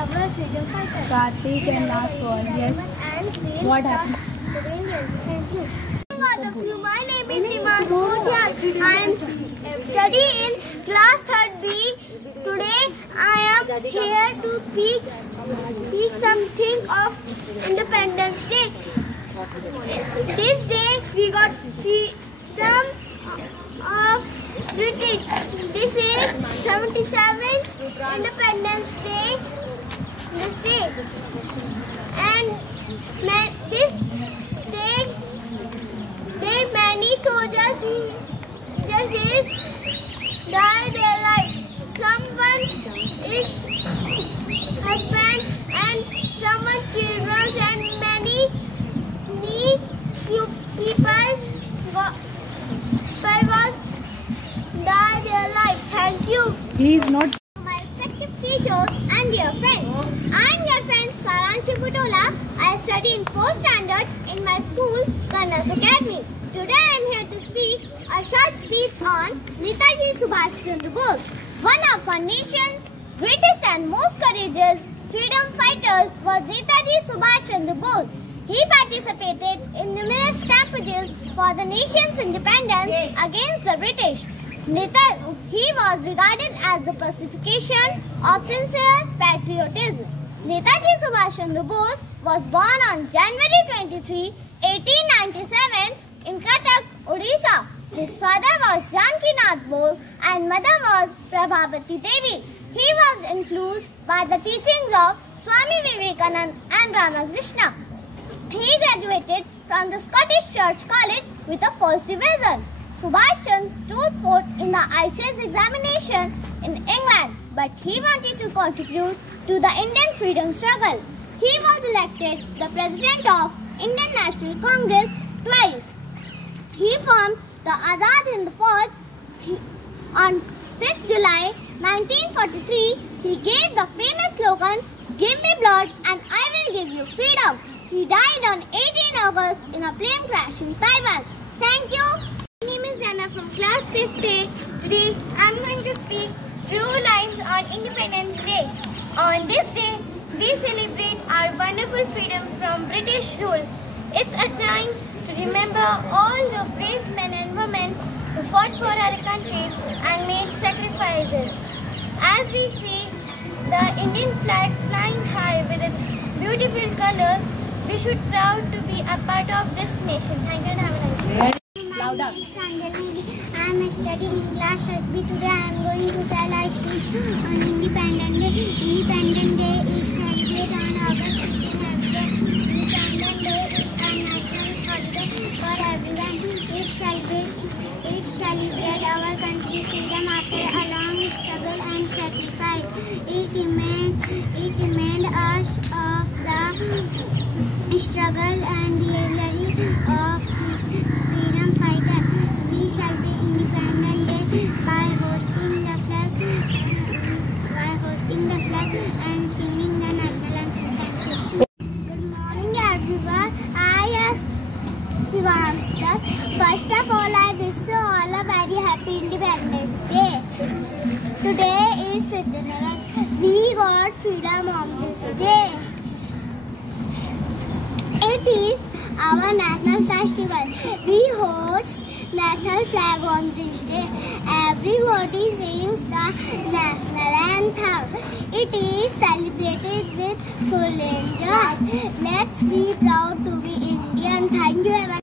our freedom fighters. Karthik and last word. Yes. What happened? Thank you. All of you, my name is Dimas Kochar. I am studying in class 3rd B. Today I am here to speak something of Independence Day. This day we got freedom of British. This is 77th Independence Day. And this day many soldiers died their lives. Someone is husband and someone children and many people died their lives. Thank you. He is not. My respective teachers and dear friends. I am your friend Saranshi Butola. I study in 4th standard in my school, Colonel's Academy. Today I am here to speak a short speech on Netaji Subhash Chandra Bose, one of our nation's greatest and most courageous freedom fighters was Netaji Subhash Chandra Bose. He participated in numerous campaigns for the nation's independence against the British. He was regarded as the personification of sincere patriotism. Netaji Subhash Chandra Bose was born on January 23, 1897 in Cuttack, Odisha. His father was Janki Nath Bose and mother was Prabhavati Devi. He was influenced by the teachings of Swami Vivekananda and Ramakrishna. He graduated from the Scottish Church College with a first division. Subhash Chandra stood forth in the ICS examination in England, but he wanted to contribute to the Indian freedom struggle. He was elected the President of Indian National Congress twice. He formed the Azad Hind Fauj. On 5th July 1943, he gave the famous slogan, "Give me blood and I will give you freedom." He died on 18 August in a plane crash in Taiwan. Thank you. My name is Jana from class 5th A. Today I am going to speak few lines on Independence Day. On this day, we celebrate our wonderful freedom from British rule. It's a time to remember all the brave men and women who fought for our country and made sacrifices. As we see the Indian flag flying high with its beautiful colors, we should be proud to be a part of this nation. Thank you and have a nice day. Louder. I am studying in class 8B. Today I am going to tell a speech on Independence Day. Independence Day is celebrated on August 27th. Independence Day is a national holiday for everyone. It celebrates our country's freedom after a long struggle and sacrifice. It reminds us of the struggle and bravery of freedom fighters. We shall be Independent Day by hosting the flag and singing the national anthem. Thank you. Good morning, everyone. I am Sivansha. First of all, I wish you all a very happy Independence Day. Today is 15th August. We got freedom on this day. It is our national festival. We host national flag on this day. Everybody sings the national anthem. It is celebrated with full enjoy. Let's be proud to be Indian. Thank you.